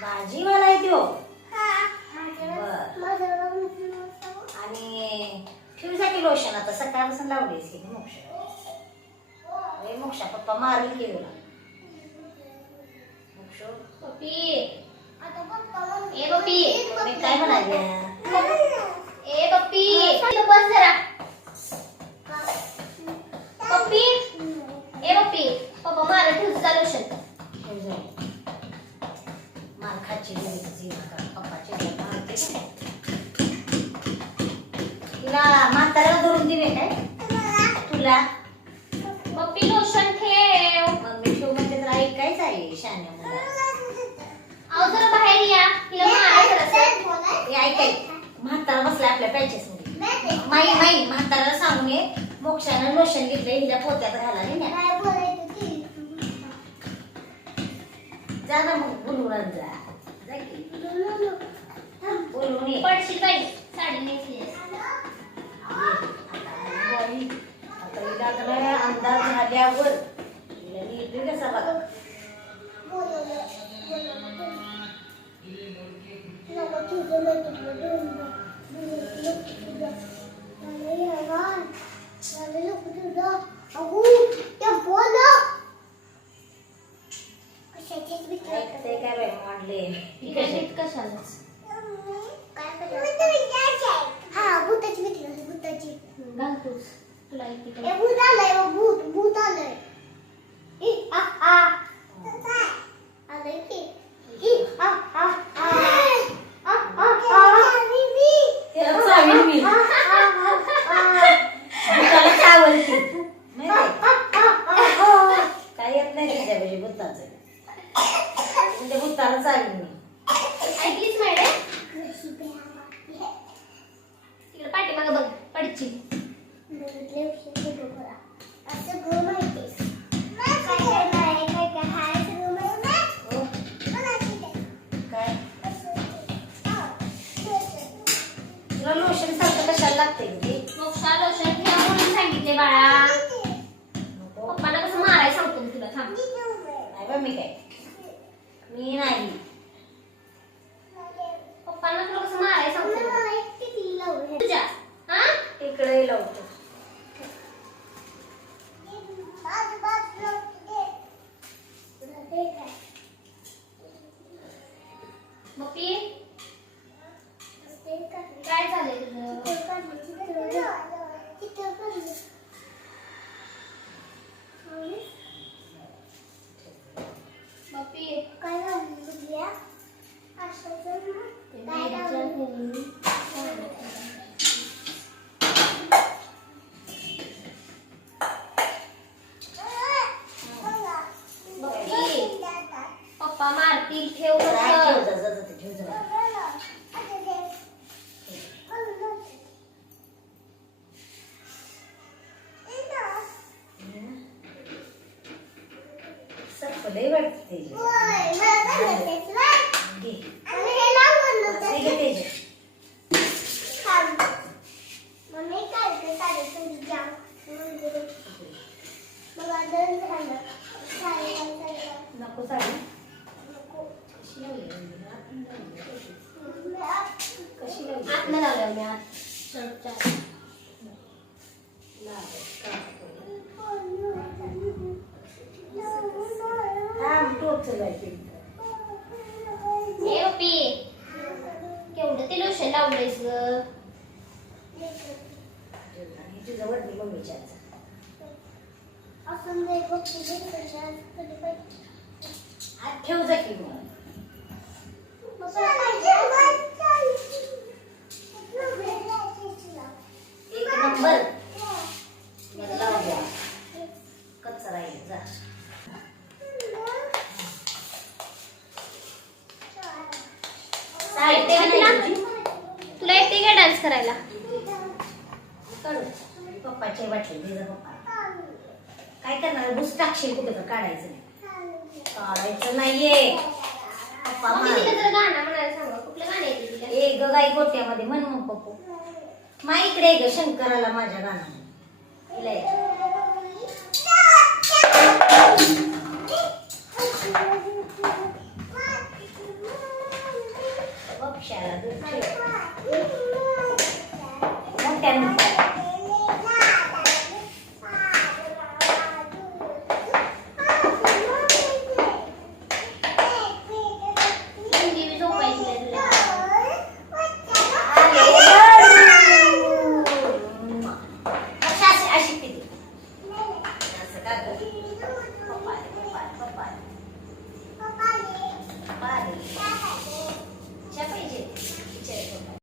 भाजीवाला आहे त्यो. आणि ठेवसाठी लोशन आता सकाळपासून लावलीस की मोक्षा पप्पा मारल की तुला. पप्पी ए पप्पी मी काय म्हणाले ए पप्पी बस जरा. पप्पी ए पप्पी पप्पा मारल ठेवचा लोशन. मार खाची पप्पाची तुला म्हाताऱ्याला धरून दिले काय तुला. पप्पी लोशन ठेव. मग मी ठेव म्हणजे तर ऐकायच आहे शान्या मुला. अहो जरा बाहेर या तिला मारायचं. ऐकाय म्हातारा बसला आपल्या पॅचेस मध्ये. माई म्हाताऱ्याला सांगून ये मोक्षानं लोशन घेतलं हिला पोत्यात घाला नाही. जा ना मग बोलवून जा. बोलवून ये. पडशील बाई साडी नेसली. आता हिला काय अंदाज झाल्यावर हिला नीट कसा बघा. ते काय बाई मांडले कशालाच घालतोस तुला काय येत नाही त्याच्यापाशी भूताचं. म्हणजे भूताला चालू मी ऐकलीच मॅडम. तिकडे पाठीमागं बघ पडची. काय तुला लोशन सारखं कशाला लागते मोक्षा लोशन ठेव म्हणून सांगितले बाळा. पप्पाला कसं मारायला सांगतो मी तुला. थांब नाही बा मी काय मी नाही. पप्पांना तुला कसं मारायला सांगतो तुझ्या. हा इकडे लावतो. पप्पी काय झालंय पप्पी काय पप्पा मारतील. ठेव ठेव जा ठेव जा. सफलही वाटते नको साडी कशी लावली आतनं लावलं मी आत शर्टच्या. ए पप्पी केवढं ते लोशन लावलंयस ग. तुझं वडली मम्मीच्या आत ठेव जा की मग. एक नंबर लावून द्या. कच्चा राहील जा. तुला येते का डान्स करायला. पप्पाचे वाटले तिचा पप्पा काय करणार. भुस टाकशील कुठे तर काढायचं नाही. काढायचं नाहीये. पप्पा गाणं म्हणायला सांगा. कुठलं गाणं येते तुला. ए ग गाई गोट्यामध्ये म्हण मग पप्पू. मा इकडे ग शंकराला माझ्या गाणं तिला पक्षाला दूध ठेव. मोठ्यानं